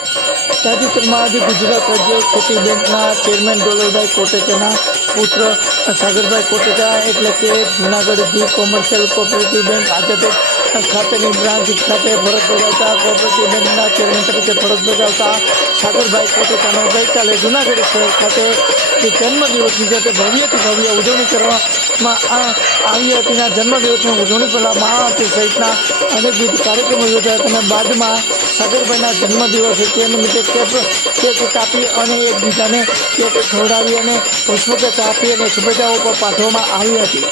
તાજેતરમાં આજે ગુજરાત રાજ્ય ખેતી બેંકના ચેરમેન ડોલરભાઈ કોટેચાના પુત્ર સાગરભાઈ કોટેચા એટલે કે Junagadh the commercial cooperative bank Azad ખાતેની બ્રાન્ચ ખાતે ફરજ બજાવતા કોઓપરેટિવ બેંકના ચેરમેન તરીકે ફરજ બજાવતા સાગરભાઈ કોટેચાનો ગઈકાલે જૂનાગઢ શહેર ખાતે જે જન્મદિવસની સાથે ભવ્યથી ભવ્ય ઉજવણી કરવામાં આવી હતી. જન્મદિવસની ઉજવણી પહેલાં મહાઆરતી સહિતના અનેકવિધ કાર્યક્રમો યોજાયા અને બાદમાં સાગરભાઈના જન્મદિવસે તે નિમિત્તે કેક કાપી અને એકબીજાને કેક ખવડાવી અને પુષ્પકેક આપી અને શુભેચ્છાઓ પર પાઠવવામાં આવી હતી.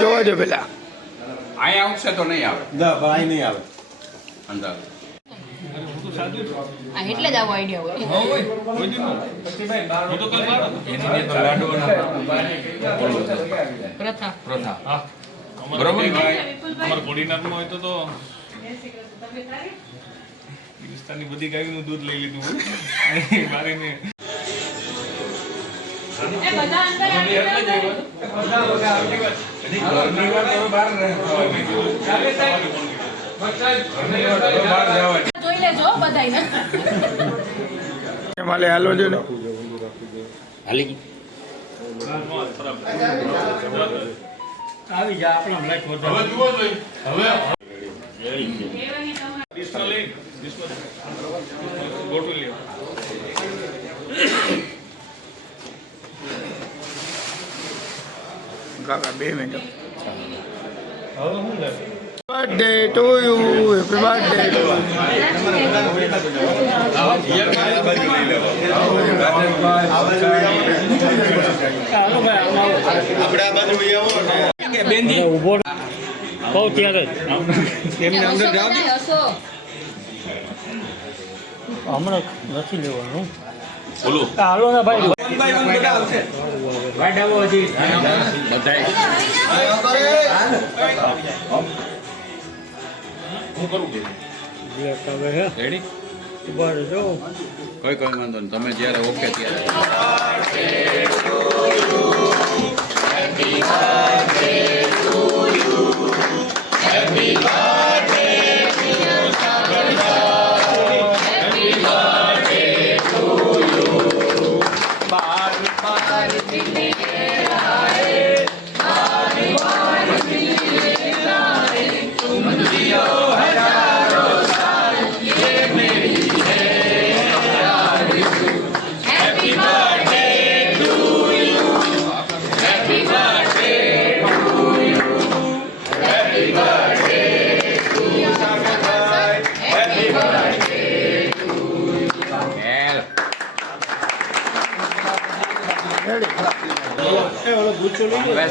જોવા જો પેલા અહીંયા આવશે તો નહીં આવે નહીં આવે અંદાજ એટલે જ આવો આઈડિયા હોય પ્રથા બરોબર અમારા કોડીનારમાં હોય તો હિન્દુસ્તાનની બધી ગાયનું દૂધ લઈ લીધું મારીને હાલો જો હાલી આવી જા આપણા બ્લેક હવે જુઓ જોઈ હવે ગોઠવી લ્યો કાકા 2 મિનિટ. હવે હું લે birthday to you, happy birthday to હમણાં નથી લેવાનું. હાલો ને ભાઈ કોઈ વાંધો નહીં તમે જ્યારે ઓકે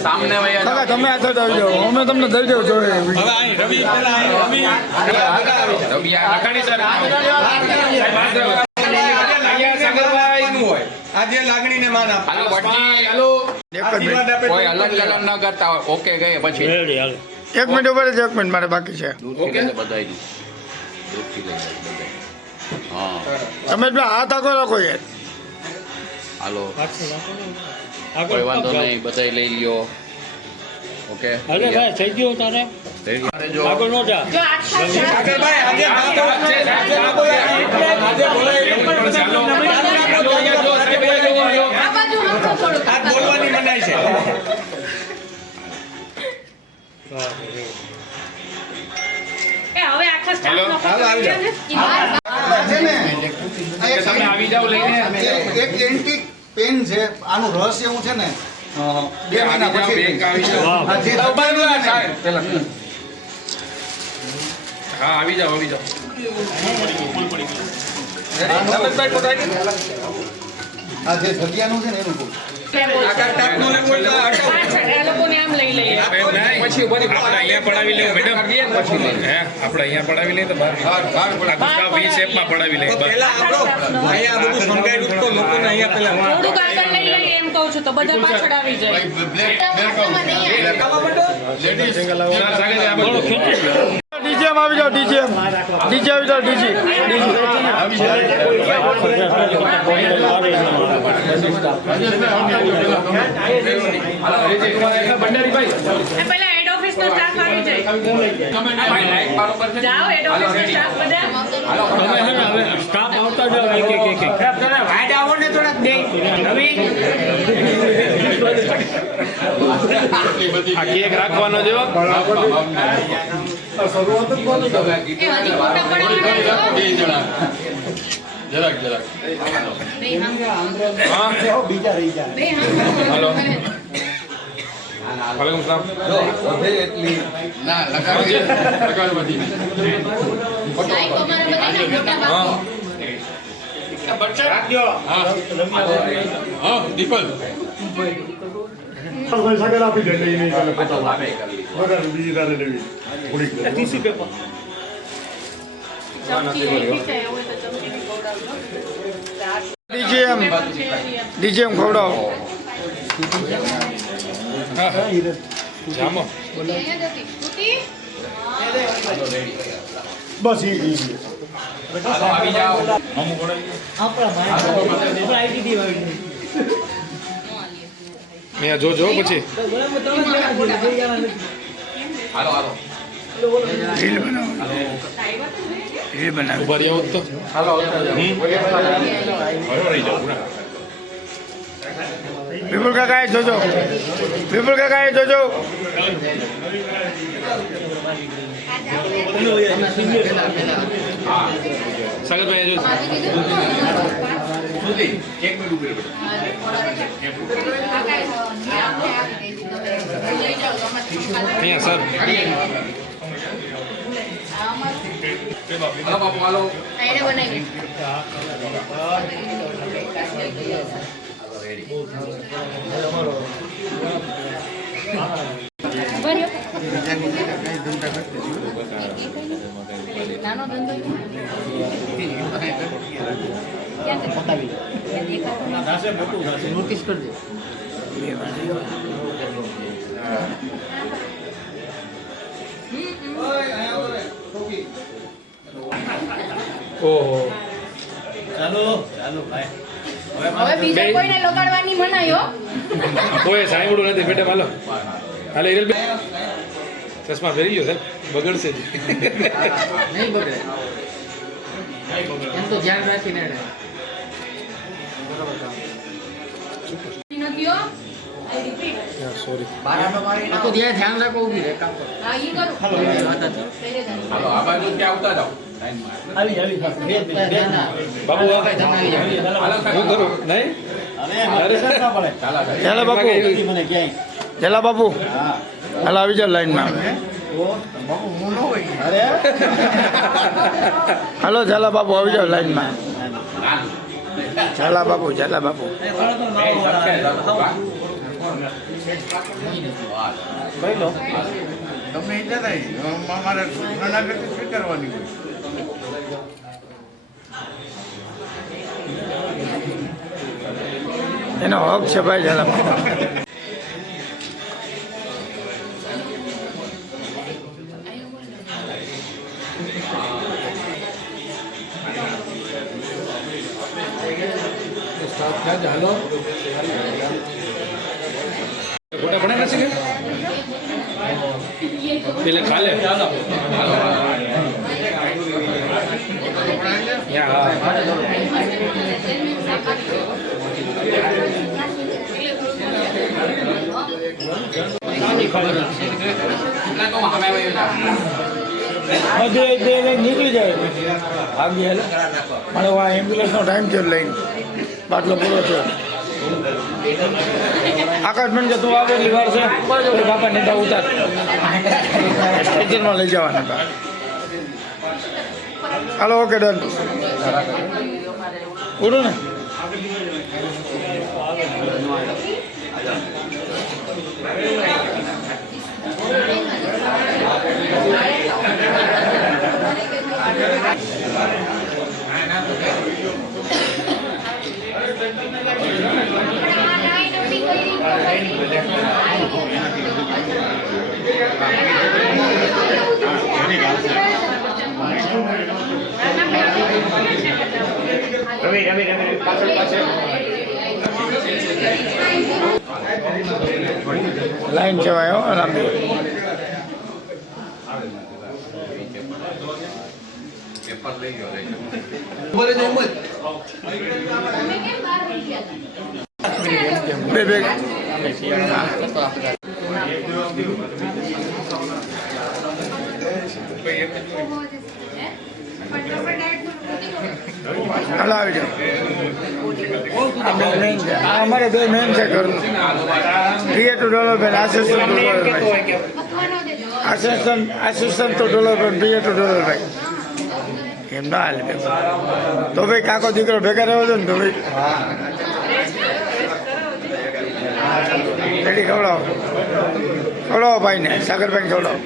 સામને તમે હાથે દઈ જાઓ, અમે તમને દઈ દઉં છું. આજે લાગણી ને માન આપો. કોઈ અલગ કલર ન કરતા હોય ઓકે ગયે પછી 1 મિનિટ ઉપર જ, 1 મિનિટ મારે બાકી છે. બધાય હા તમે હાથ આગો રાખો યાર. હાલો કોઈ વાંધો નહીં બધાય લઈ લ્યો ઓકે અરે ભાઈ થઈ ગયું તારે આગળ નો જા. બોલવાની મનાઈ છે. હવે આખા સ્ટાફનો એક એન્ટિક પેન છે, આનું રહસ્ય એવું છે ને 2 મહિના પછી હા આવી જાઓ આ જે જગ્યાનું છે ને એનું કહું. પાછળ આ લોકોને આમ લઈ લઈએ. આપણે અહીંયા પડાવી લઈએ મેડમ હે આપણે અહીંયા પડાવી લઈએ તો બહાર વી શેપમાં પડાવી લઈએ બસ. પેલા આપણો અહીંયા બધું સંગાડ્યું તો લોકોને અહીંયા પેલા થોડુંક આગળ લઈ લઈએ એમ કહું છું તો બધા પાછળ આવી જાય. ડીજે માં આવી જાઓ ડીજે આવી જાઓ ડીજે પહેલા હેડ ઓફિસ નો સ્ટાફ આવી જાય. જાઓ હેડ ઓફિસ નો સ્ટાફ બધા. આ કેક રાખવાનો જો એ હજી ફોટા પડાવવાના છો? બે હામ. બે હામ. હાલો વાલેકુમ સલામ સાગર આપી દે એટલે નહીં ચાલે પોતા વગર બીજી તારે લેવી થોડીક ચમચી એવી છે, એવું હોય તો ચમચી બી ખવડાવજો. ડીજે ખવડાવો જામો શ્રુતિ? બસ એ અહીંયા જોજો પછી ઉભા રહી આવો તો વિપુલ કાકા જોજો સાગરભાઈ જો અહીંયા સર એને બનાવી. નાનો ધંધો નોટિસ કરજો. ઓહો હવે બીજા કોઈને લગાડવાની મનાઈ હો. કોઈ સાંભળ્યું નથી બેટા હાલો હાલે હિરલ ચશ્મા પહેરી ગયો સર બગડશે જ નહીં બગડે એમ તો ધ્યાન રાખીને નથી હો. I repeat. સોરી તો ધ્યાન રાખો ઊભી રહે કામ કરો હા, ઈ કરું. પહેરે જાઓ. બાબુ હું કરું નહીં ચાલો બાપુ ચાલો બાપુ હાલ આવી જાઓ લાઈનમાં હાલો ઝાલા બાપુ આવી જાઓ લાઈનમાં ઝાલા બાપુ તમે અમારે અનાગત સ્વીકારવાની હોય. એનો હક છે ભાઈ ઝાલા બાપુ ફોટા પડાય નથી કે પેલા ખાલે નીકળી જાય આગળ હાલો એમ્બ્યુલન્સનો ટાઈમ થયો લઈને બાટલો પૂરો થયો આકાશ મને કે તું આવે એટલી વાર છે એ બાપા નેતા ઉતાર સ્ટેશનમાં લઈ જવાના હતા. હાલો ઓકે ડન બોલો ને. લાઈન જવાય હો લાંબી. પેપર લઈ ગયો બે બે હાલો આવી જાઓ. આ અમારે બે મેન છે ઘરનું. ક્રિએટિવ ડેવલપમેન્ટ આસિસ્ટન્ટ તો ડેવલપમેન્ટ ક્રિએટિવ ડેવલપમેન્ટ એમ ના હાલે તો ભાઈ કાકો દીકરો ભેગા રહ્યો હતો ને તો ભાઈ રેડી ખવડાવો ભાઈને સાગરભાઈને ખવડાવો.